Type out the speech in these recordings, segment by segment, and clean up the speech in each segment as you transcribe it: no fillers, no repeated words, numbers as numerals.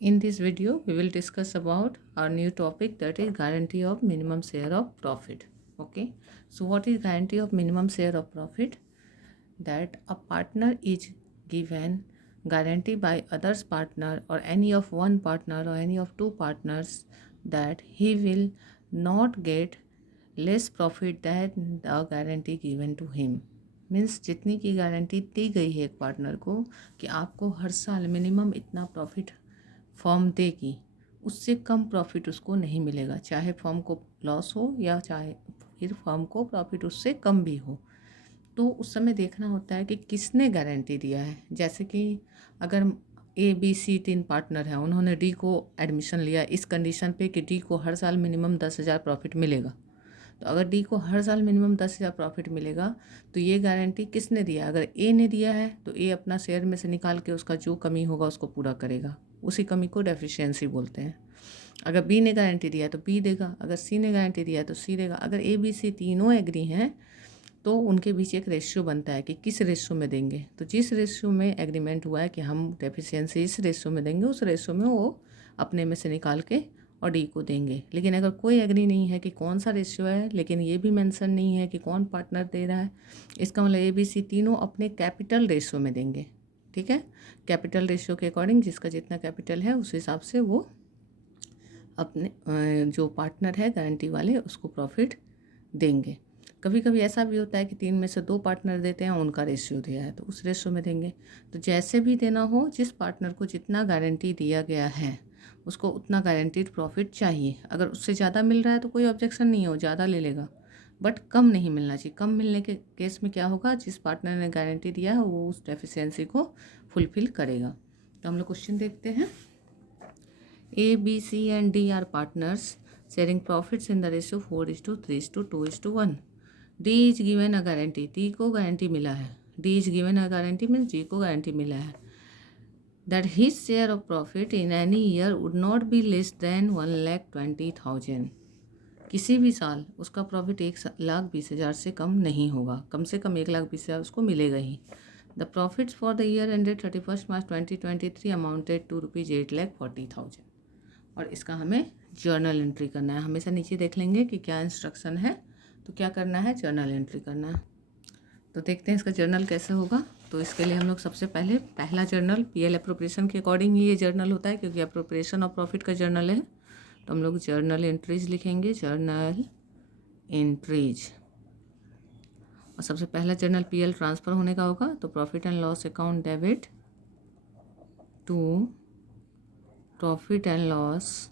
In this video, we will discuss about our new topic, that is guarantee of minimum share of profit. Okay, so what is guarantee of minimum share of profit? That a partner is given guarantee by others partner or any of one partner or any of two partners that he will not get less profit than the guarantee given to him. Means जितनी की guarantee दी गई है एक partner को कि आपको हर साल minimum इतना प्रॉफिट फर्म देगी, उससे कम प्रॉफिट उसको नहीं मिलेगा, चाहे फर्म को लॉस हो या चाहे फिर फर्म को प्रॉफिट उससे कम भी हो। तो उस समय देखना होता है कि किसने गारंटी दिया है। जैसे कि अगर ABC 3 पार्टनर हैं, उन्होंने डी को एडमिशन लिया इस कंडीशन पे कि डी को हर साल मिनिमम 10,000 प्रॉफिट मिलेगा। तो अगर डी को हर साल मिनिमम 10,000 प्रॉफिट मिलेगा तो ये गारंटी किसने दिया? अगर ए ने दिया है तो ए अपना शेयर में से निकाल के उसका जो कमी होगा उसको पूरा करेगा, उसी कमी को डेफिशिएंसी बोलते हैं। अगर बी ने गारंटी दिया है तो बी देगा, अगर सी ने गारंटी दिया है तो सी देगा। अगर ABC तीनों एग्री हैं तो उनके बीच एक रेशियो बनता है कि किस रेशियो में देंगे। तो जिस रेशियो में एग्रीमेंट हुआ है कि हम डेफिशिएंसी इस रेशियो में देंगे, उस रेशियो में वो अपने में से निकाल के और डी को देंगे। लेकिन अगर कोई एग्री नहीं है कि कौन सा रेशियो है, लेकिन ये भी मेंशन नहीं है कि कौन पार्टनर दे रहा है, इसका मतलब ABC तीनों अपने कैपिटल रेशियो में देंगे। ठीक है, कैपिटल रेशियो के अकॉर्डिंग जिसका जितना कैपिटल है उस हिसाब से वो अपने जो पार्टनर है गारंटी वाले उसको प्रॉफिट देंगे। कभी कभी ऐसा भी होता है कि 3 में से 2 पार्टनर देते हैं, उनका रेशियो दिया है तो उस रेशियो में देंगे। तो जैसे भी देना हो, जिस पार्टनर को जितना गारंटी दिया गया है उसको उतना गारंटीड प्रॉफिट चाहिए। अगर उससे ज़्यादा मिल रहा है तो कोई ऑब्जेक्शन नहीं है, वो ज़्यादा ले लेगा, बट कम नहीं मिलना चाहिए। कम मिलने के केस में क्या होगा, जिस पार्टनर ने गारंटी दिया है वो उस डेफिशिएंसी को फुलफिल करेगा। तो हम लोग क्वेश्चन देखते हैं। ABC and D are partners sharing profits in the ratio 4:3:2:1. D is given a guarantee. D को गारंटी मिला है। D is given a guarantee means D को गारंटी मिला है that his share of profit in any year would not be less than 1,20,000. किसी भी साल उसका प्रॉफिट 1,20,000 से कम नहीं होगा, कम से कम 1,20,000 उसको मिलेगा ही। The profits for the year ended 31 March 2023 amounted to ₹8,40,000। और इसका हमें जर्नल एंट्री करना है। हमेशा नीचे देख लेंगे कि क्या इंस्ट्रक्शन है, तो क्या करना है, जर्नल एंट्री करना है। तो देखते हैं इसका जर्नल कैसे होगा। तो इसके लिए हम लोग सबसे पहले पहला जर्नल PL अप्रोप्रिएशन के अकॉर्डिंग ही ये जर्नल होता है, क्योंकि अप्रोप्रिएशन और प्रॉफिट का जर्नल है। तो हम लोग जर्नल एंट्रीज लिखेंगे, जर्नल एंट्रीज। और सबसे पहला जर्नल PL ट्रांसफ़र होने का होगा, तो profit and loss account debit to profit and loss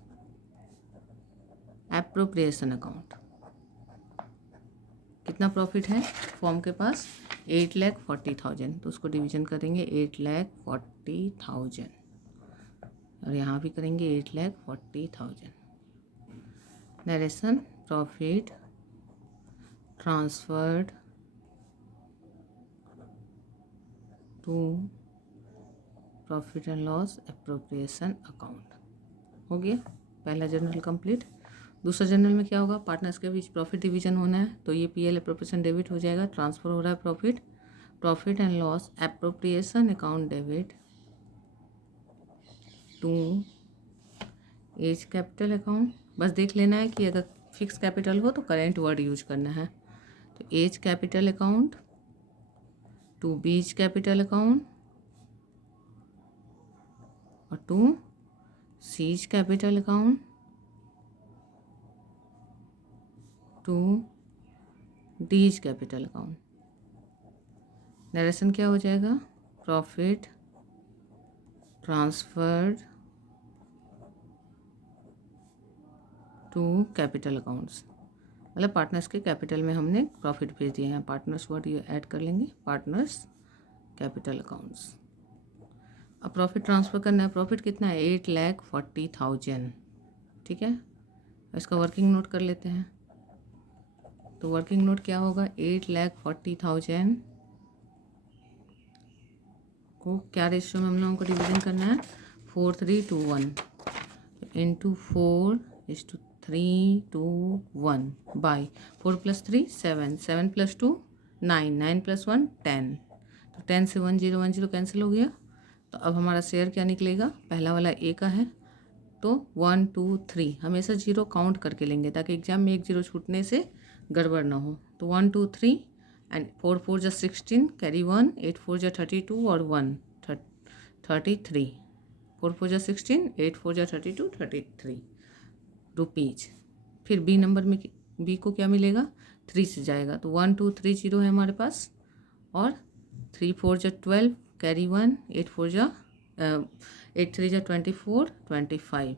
appropriation account. कितना प्रॉफिट है फॉर्म के पास, 8,40,000, तो उसको डिवीजन करेंगे 8,40,000 और यहाँ भी करेंगे 8,40,000। Narration, profit transferred to profit and loss appropriation account. हो गया पहला जर्नल कंप्लीट। दूसरा जर्नल में क्या होगा, पार्टनर्स के बीच प्रॉफिट डिवीजन होना है, तो ये PL अप्रोप्रिएशन डेबिट हो जाएगा। ट्रांसफ़र हो रहा है profit, profit and loss appropriation account debit to A's capital account. बस देख लेना है कि अगर फिक्स कैपिटल हो तो करेंट वर्ड यूज करना है। तो A's capital account to B's capital account और to C's capital account to D's capital account. Narration क्या हो जाएगा, profit transferred to capital accounts, मतलब पार्टनर्स के कैपिटल में हमने प्रॉफिट भेज दिया है। पार्टनर्स वर्ड ये ऐड कर लेंगे, पार्टनर्स कैपिटल अकाउंट्स। अब प्रॉफिट ट्रांसफ़र करना है। प्रॉफिट कितना है, 8,40,000। ठीक है, इसका वर्किंग नोट कर लेते हैं। तो वर्किंग नोट क्या होगा, 8,40,000 को क्या रेशियो में हम लोगों को डिवीजन करना है, 4:3:1 इंटू 4:3:1 बाई 4 + 3 7, 7 + 2 9, 9 + 1 10। तो 10 से 1 0 1 0 कैंसिल हो गया, तो अब हमारा शेयर क्या निकलेगा, पहला वाला ए का है तो 1 2 3 हमेशा 0 काउंट करके लेंगे ताकि एग्जाम में 1 0 छूटने से गड़बड़ ना हो। तो 1 2 3 एंड 4 4 जा 16 कैरी 1, 8 4 जा 32 और 1 33, 4 4 जा 16, 8 4 जा 32 33 रुपीज। फिर बी नंबर में बी को क्या मिलेगा, 3 से जाएगा तो 1 2 3 0 है हमारे पास और 3 4 जा 12 कैरी 1, 8 4 जा 8 3 जा 24 25।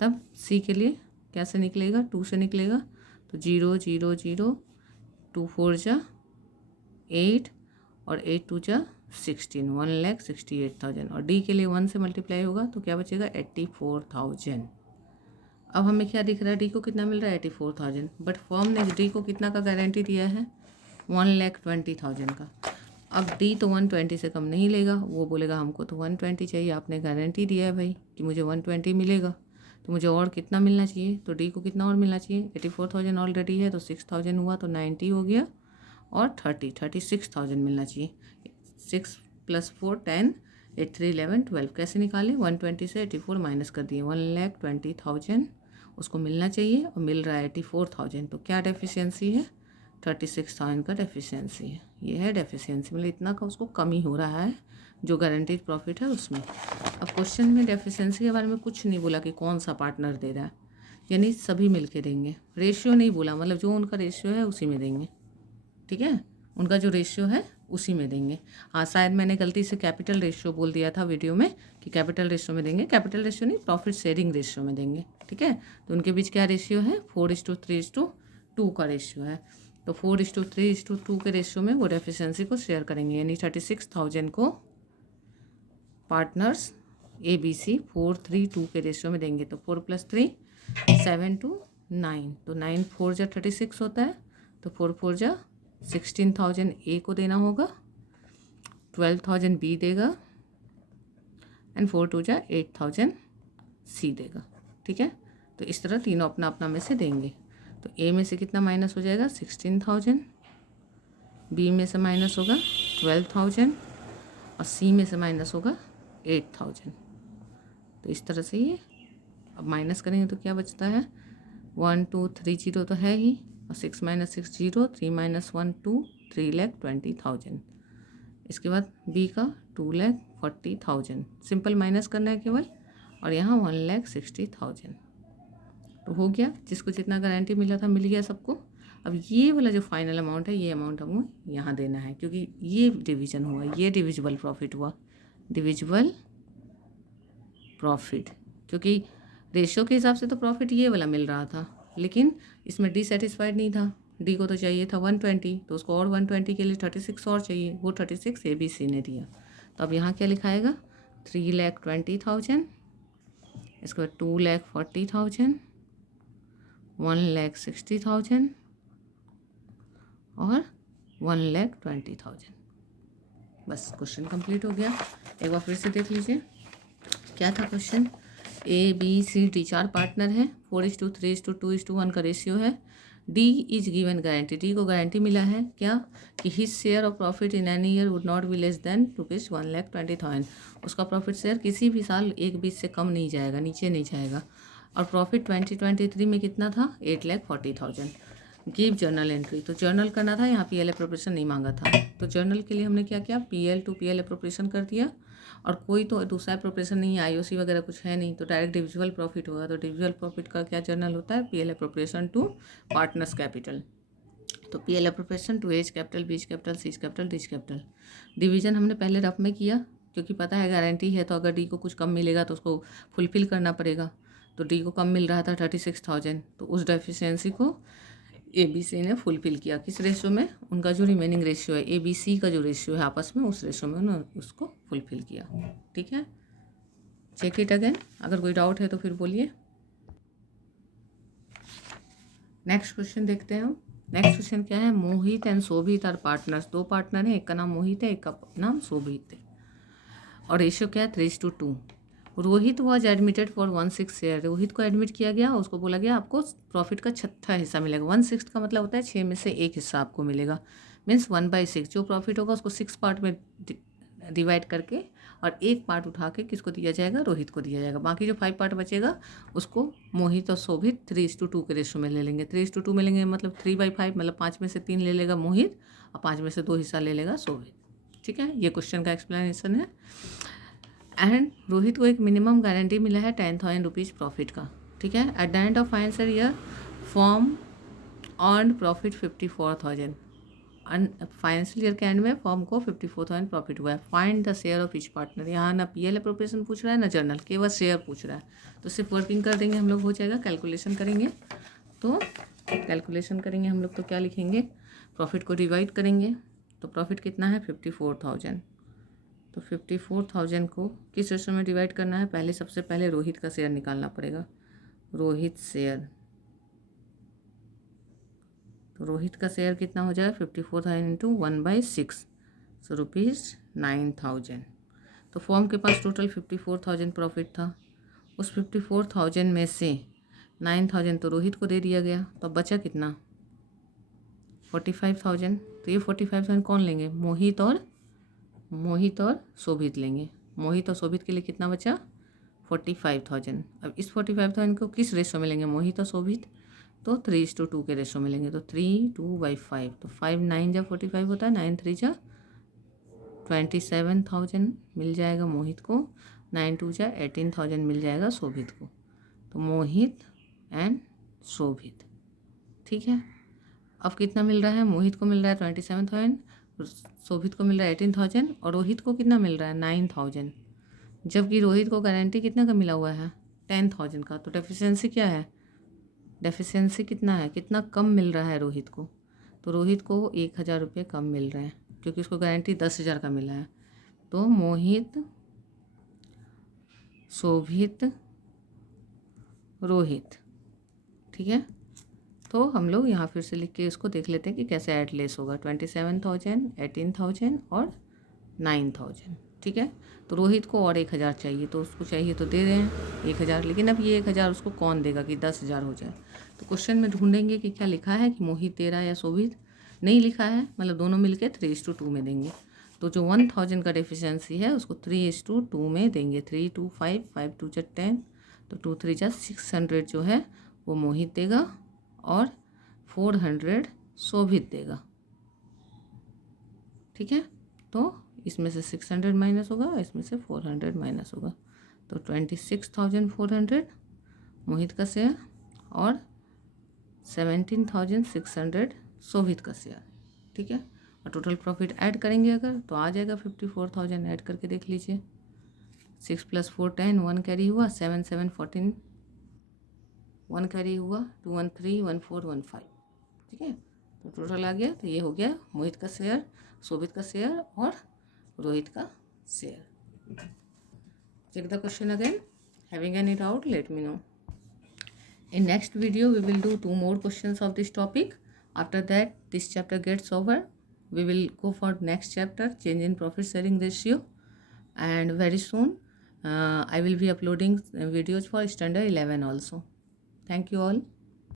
तब सी के लिए कैसे निकलेगा, 2 से निकलेगा तो 0 0 0, 2 4 जा 8 और 8 2 जा 16, 1,68,000 और डी के लिए 1 से मल्टीप्लाई होगा तो क्या बचेगा 84,000। अब हमें क्या दिख रहा है, डी को कितना मिल रहा है 84,000, बट फर्म ने डी को कितना का गारंटी दिया है 1,20,000 का। अब डी तो 120 से कम नहीं लेगा, वो बोलेगा हमको तो 120 चाहिए, आपने गारंटी दिया है भाई कि मुझे 120 मिलेगा, तो मुझे और कितना मिलना चाहिए, तो डी को कितना और मिलना चाहिए, 84,000 ऑलरेडी है तो 6,000 हुआ तो 90 हो गया और 36,000 मिलना चाहिए। 6 + 4 10, 8 3 11 12 कैसे निकालें, 120 से 84 माइनस कर दिए, 1,20,000 उसको मिलना चाहिए और मिल रहा है 84,000, तो क्या डेफिशिएंसी है 36,000 का डेफिशिएंसी है। ये है डेफिशिएंसी, मतलब इतना का उसको कमी हो रहा है जो गारंटीड प्रॉफिट है उसमें। अब क्वेश्चन में डेफिशिएंसी के बारे में कुछ नहीं बोला कि कौन सा पार्टनर दे रहा है, यानी सभी मिलके देंगे, रेशियो नहीं बोला, मतलब जो उनका रेशियो है उसी में देंगे, ठीक है, उनका जो रेशियो है उसी में देंगे। हाँ शायद मैंने गलती से कैपिटल रेशियो बोल दिया था वीडियो में कि कैपिटल रेशियो में देंगे, कैपिटल रेशियो नहीं प्रॉफिट शेयरिंग रेशियो में देंगे, ठीक है। तो उनके बीच क्या रेशियो है 4:3:2 का रेशियो है, तो 4:3:2 के रेशियो में वो डेफिशिएंसी को शेयर करेंगे, यानी 36,000 को पार्टनर्स ए बी सी 4:3:2 के रेशियो में देंगे। तो 4 + 3 7 2 9, तो 9 4 जा 36 होता है, तो 4 4 जा 16,000 ए को देना होगा, 12,000 बी देगा एंड 4 2 जा 8,000 सी देगा, ठीक है। तो इस तरह तीनों अपना अपना में से देंगे। तो ए में से कितना माइनस हो जाएगा 16,000, बी में से माइनस होगा 12,000 और सी में से माइनस होगा 8,000। तो इस तरह से ये अब माइनस करेंगे तो क्या बचता है 1 2 3 0 तो है ही, और 6 - 6 0, 3 - 1 2, 3,20,000। इसके बाद बी का 2,40,000, सिंपल माइनस करना है केवल, और यहाँ 1,60,000। तो हो गया, जिसको जितना गारंटी मिला था मिल गया सबको। अब ये वाला जो फाइनल अमाउंट है ये अमाउंट हमको यहाँ देना है, क्योंकि ये डिवीजन हुआ, ये डिविजिबल प्रॉफिट हुआ, डिविजिबल प्रॉफिट, क्योंकि रेशियो के हिसाब से तो प्रॉफिट ये वाला मिल रहा था, लेकिन इसमें डी सेटिस्फाइड नहीं था, डी को तो चाहिए था 120, तो उसको और 120 के लिए 36 और चाहिए, वो 36 ए बी सी ने दिया। तो अब यहाँ क्या लिखाएगा 3,20,000, इसके बाद 2,40,000, 1,60,000 और 1,20,000। बस क्वेश्चन कंप्लीट हो गया। एक बार फिर से देख लीजिए क्या था question. A B C D 4 partner है, 4:3:2:1 का रेशियो है। D is given guarantee, D को गारंटी मिला है क्या कि his share of profit in any year would not be less than ₹1,20,000। उसका प्रॉफिट शेयर किसी भी साल 1/20 से कम नहीं जाएगा, नीचे नहीं जाएगा। और प्रॉफिट 2023 में कितना था 8,40,000। गिव जर्नल एंट्री, तो जर्नल करना था, यहाँ पीएल अप्रोप्रिएशन नहीं मांगा था, तो जर्नल के लिए हमने क्या किया पीएल टू पीएल अप्रोप्रिएशन कर दिया। और कोई तो दूसरा अप्रोप्रिएशन नहीं है, आईओसी वगैरह कुछ है नहीं, तो डायरेक्ट डिविजिबल प्रॉफिट होगा। तो डिविजिबल प्रॉफिट का क्या जर्नल होता है PL appropriation to partners capital. तो PL appropriation to A's capital, B's capital, C's capital, D's capital. Division हमने पहले रफ में किया, क्योंकि पता है गारंटी है, तो अगर डी को कुछ कम मिलेगा तो उसको फुलफिल करना पड़ेगा। तो डी को कम मिल रहा था 36,000, तो उस डेफिशिएंसी को ए बी सी ने फुलफिल किया। किस रेशियो में, उनका जो रिमेनिंग रेशियो है ए बी सी का जो रेशियो है आपस में, उस रेशियो में उन्होंने उसको फुलफिल किया। ठीक है, चेक इट अगेन, अगर कोई डाउट है तो फिर बोलिए। नेक्स्ट क्वेश्चन देखते हैं हम। नेक्स्ट क्वेश्चन क्या है, Mohit and Shobhit are partners. 2 partner हैं, एक का नाम मोहित है, एक का नाम शोभित है, और रेशियो क्या है 3:2। Rohit was admitted for 1/6 share. Rohit को एडमिट किया गया, उसको बोला गया आपको प्रॉफिट का 1/6 हिस्सा मिलेगा। 1/6 का मतलब होता है 6 में से 1 हिस्सा आपको मिलेगा। मीन्स 1/6 जो प्रॉफिट होगा उसको 6 पार्ट में डिवाइड करके और एक पार्ट उठा के किसको दिया जाएगा, रोहित को दिया जाएगा। बाकी जो 5 पार्ट बचेगा उसको मोहित और शोभित 3:2 के रेशो में ले लेंगे। 3:2 में लेंगे मतलब 3/5, मतलब 5 में से 3 ले लेगा मोहित और 5 में से 2 हिस्सा ले लेगा शोभित। ठीक है, ये क्वेश्चन का एक्सप्लेनेशन है। एंड रोहित को एक मिनिमम गारंटी मिला है 10,000 रुपीज़ प्रॉफिट का। ठीक है, at the end of financial year form earn profit 54,000। Financial year के एंड में फॉर्म को 54,000 प्रॉफिट हुआ है। Find the share of each partner. यहाँ ना पीएल अप्रोप्रिएशन पूछ रहा है ना जर्नल, केवल शेयर पूछ रहा है। तो सिर्फ वर्किंग कर देंगे हम लोग, हो जाएगा। कैलकुलेशन करेंगे तो हम लोग तो क्या लिखेंगे, प्रॉफिट को डिवाइड करेंगे तो प्रॉफिट कितना है 54,000। तो 54,000 को किस रेशो में डिवाइड करना है, पहले सबसे पहले रोहित का शेयर निकालना पड़ेगा। रोहित शेयर, तो रोहित का शेयर कितना हो जाएगा 54,000 इंटू 1/6, सो ₹9,000। तो फॉर्म के पास टोटल 54,000 प्रॉफिट था। उस 54,000 में से 9,000 तो रोहित को दे दिया गया, तो अब बचा कितना 45,000। तो ये 45,000 कौन लेंगे, मोहित और शोभित लेंगे। मोहित और शोभित के लिए कितना बचा 45,000। अब इस 45,000 को किस रेशो में लेंगे, मोहित और शोभित, तो 3:2 के रेशो में लेंगे। तो 3:2/5, तो 5 9 जा 45 होता है, 9 3 जा 27,000 मिल जाएगा मोहित को, 9 2 जा 18,000 मिल जाएगा शोभित को। तो मोहित एंड शोभित। ठीक है, अब कितना मिल रहा है, मोहित को मिल रहा है 27,000, शोभित को मिल रहा है 18,000 और रोहित को कितना मिल रहा है 9,000। जबकि रोहित को गारंटी कितना का मिला हुआ है 10,000 का। तो डेफिशिएंसी क्या है, डेफिशिएंसी कितना है, कितना कम मिल रहा है रोहित को। तो रोहित को 1,000 रुपये कम मिल रहे हैं क्योंकि उसको गारंटी 10,000 का मिला है। तो मोहित, शोभित, रोहित। ठीक है, तो हम लोग यहाँ फिर से लिख के इसको देख लेते हैं कि कैसे ऐड लेस होगा। 27,000, 18,000 और 9,000। ठीक है, तो रोहित को और 1,000 चाहिए, तो उसको चाहिए तो दे रहे हैं 1,000, लेकिन अब ये 1,000 उसको कौन देगा कि 10,000 हो जाए। तो क्वेश्चन में ढूंढेंगे कि क्या लिखा है कि मोहित दे रहा है या शोभित, नहीं लिखा है, मतलब दोनों मिलके 3:2 में देंगे। तो जो 1,000 का डेफिशिएंसी है उसको 3:2 में देंगे। 3 2 5 5 2 10, तो 2 3 जा 600 जो है वो मोहित देगा और 400 शोभित देगा। ठीक है, तो इसमें से 600 माइनस होगा, इसमें से 400 माइनस होगा, तो 26,400 मोहित का शेयर और 17,600 शोभित का शेयर। ठीक है, और टोटल प्रॉफिट ऐड करेंगे अगर तो आ जाएगा 54,000। ऐड करके देख लीजिए, 6 + 4 10, 1 कैरी हुआ, 7 7 14, 1 कैरी हुआ, 2 1 3 1 4 1 5। ठीक है, तो टोटल आ गया। तो ये हो गया मोहित का शेयर, शोभित का शेयर और रोहित का शेयर। Check the question again, having any doubt let me know. In next video we will do 2 more questions of this topic. After that this chapter gets over, we will go for next chapter, change in profit sharing ratio, and very soon I will be uploading videos for standard 11 also. Thank you all.